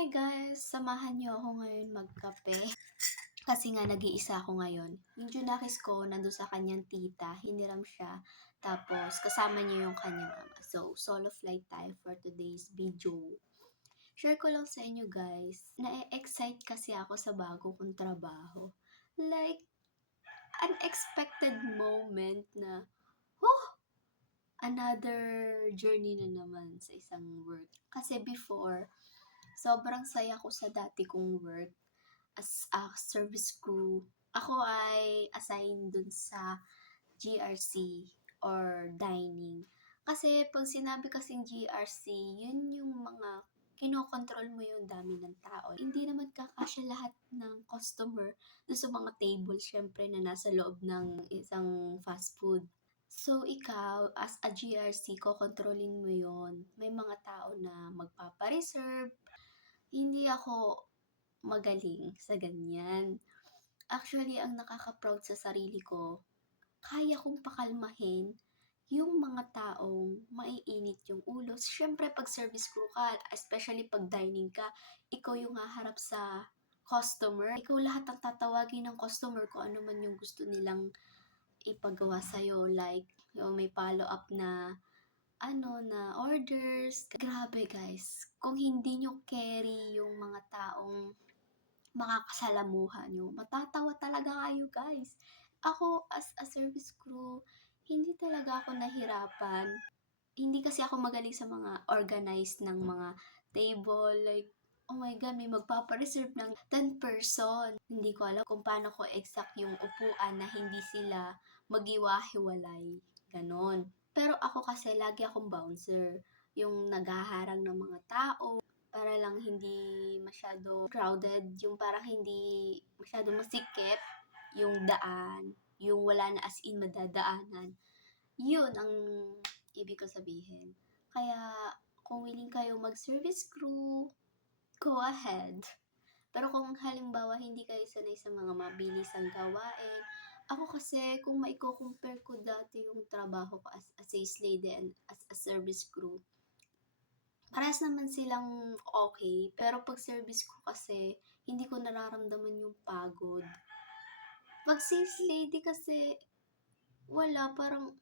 Hi guys, samahan niyo ako ngayon magkape. Kasi nga nag-iisa ako ngayon. Yung Junakis ko nandun sa kanyang tita, hiniram siya. Tapos kasama niya yung kanyang ama. So, solo flight tayo for today's video. Share ko lang sa inyo guys, na-excite kasi ako sa bago kong trabaho. Like, unexpected moment na, oh, another journey na naman sa isang work. Kasi before, sobrang saya ko sa dati kong work as a service crew. Ako ay assigned dun sa GRC or dining. Kasi pag sinabi kasing GRC, yun yung mga kinokontrol mo yung dami ng tao. Hindi naman kakasya lahat ng customer doon sa mga table, syempre, na nasa loob ng isang fast food. So, ikaw, as a GRC, kokontrolin mo yon. May mga tao na magpapareserve. Hindi ako magaling sa ganyan. Actually, ang nakaka-proud sa sarili ko, kaya kong pakalmahin yung mga taong maiinit yung ulo. Siyempre, pag service crew ka, especially pag dining ka, ikaw yung haharap sa customer. Ikaw lahat ang tatawagin ng customer kung ano man yung gusto nilang ipagawa sa'yo. Like, yung may follow-up na na orders. Grabe guys, kung hindi nyo carry yung mga taong makakasalamuha nyo, matatawa talaga kayo guys. Ako as a service crew, hindi talaga ako nahirapan. Hindi kasi ako magaling sa mga organized ng mga table, like, oh my God, may magpapareserve ng 10 person. Hindi ko alam kung paano ko exact yung upuan na hindi sila magiwa-hiwalay. Ganon. Pero ako kasi lagi akong bouncer. Yung naghaharang ng mga tao para lang hindi masyado crowded, yung parang hindi masyado masikip yung daan, yung wala na as in madadaanan. Yun ang ibig ko sabihin. Kaya, kung willing kayo mag-service crew, go ahead. Pero kung halimbawa hindi kayo sanay sa mga mabilisang gawain, ako kasi kung maiko-compare ko dati yung trabaho ko as a sales lady and as a service crew, parehas naman silang okay. Pero pag service ko kasi, hindi ko nararamdaman yung pagod. Pag sales lady kasi, wala, parang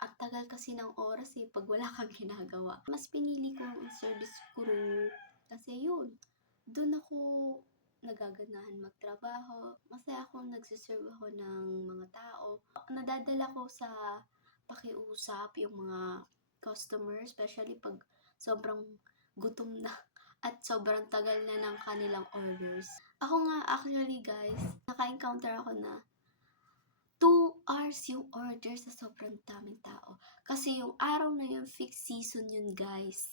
ang tagal kasi ng oras pag wala kang ginagawa. Mas pinili ko ang service crew kasi yun, doon ako nagaganahan magtrabaho. Masaya akong nagsiserve ako ng mga tao. Nadadala ko sa pakiusap yung mga customer, especially pag sobrang gutom na at sobrang tagal na ng kanilang orders. Ako nga actually guys, naka-encounter ako na 2 hours yung order sa sobrang daming tao. Kasi yung araw na yun, fixed season yun guys.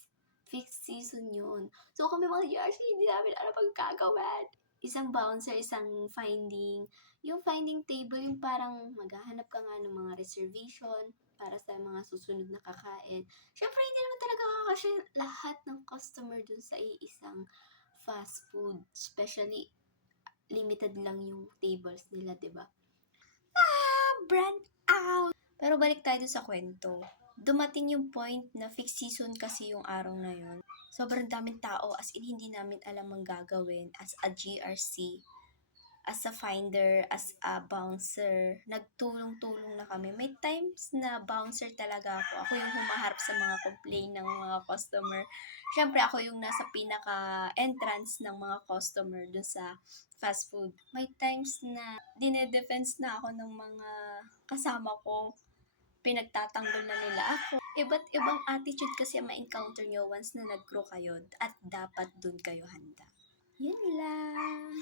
Fixed season yun. So kami mga GRC, hindi namin alam ang gagawin. Isang bouncer, isang finding. Yung finding table, yung parang maghahanap ka nga ng mga reservation para sa mga susunod na kakain. Siyempre, hindi naman talaga kakasya lahat ng customer dun sa iisang fast food. Especially, limited lang yung tables nila, 'di ba? Brand out! Pero balik tayo sa kwento. Dumating yung point na fixed season kasi yung araw na yun. Sobrang daming tao, as in hindi namin alam ang gagawin as a GRC, as a finder, as a bouncer. Nagtulong-tulong na kami. May times na bouncer talaga ako. Ako yung humaharap sa mga complaint ng mga customer. Siyempre ako yung nasa pinaka-entrance ng mga customer dun sa fast food. May times na dinedefense na ako ng mga kasama ko. Pinagtatanggol na nila ako. Iba't ibang attitude kasi ma-encounter nyo once na nag-crew kayo at dapat dun kayo handa. Yun lang.